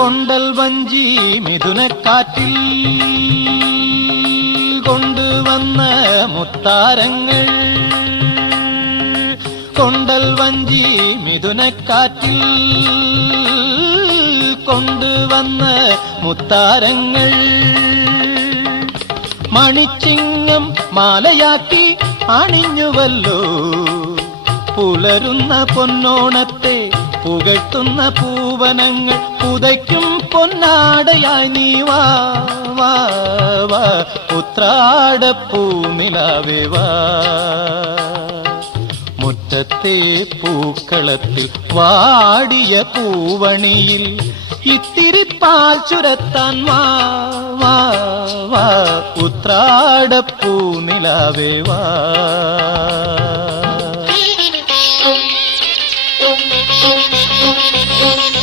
കൊണ്ടൽ വഞ്ചി മിഥുനക്കാറ്റിൽ കൊണ്ടുവന്ന മുത്താരങ്ങൾ, കൊണ്ടൽ വഞ്ചി മിഥുനക്കാറ്റിൽ കൊണ്ടുവന്ന മുത്താരങ്ങൾ, മണിച്ചിങ്ങം മാലയാക്കി അണിഞ്ഞുവല്ലോ പുലരുന്ന പൊന്നോണത്തെ പുകഴ്ത്തുന്ന പൂവനങ്ങൾ, പുതയ്ക്കും പൊന്നാടയായി നീ വാ വാ വാ ഉത്രാടപ്പൂനിലാവേ വാ. മുറ്റത്തെ പൂക്കളത്തിൽ വാടിയ പൂവണിയിൽ ഇത്തിരി പാൽ ചുരത്താൻ വാ വാ വാ ഉത്രാടപ്പൂനിലാവേ വാ. Thank you.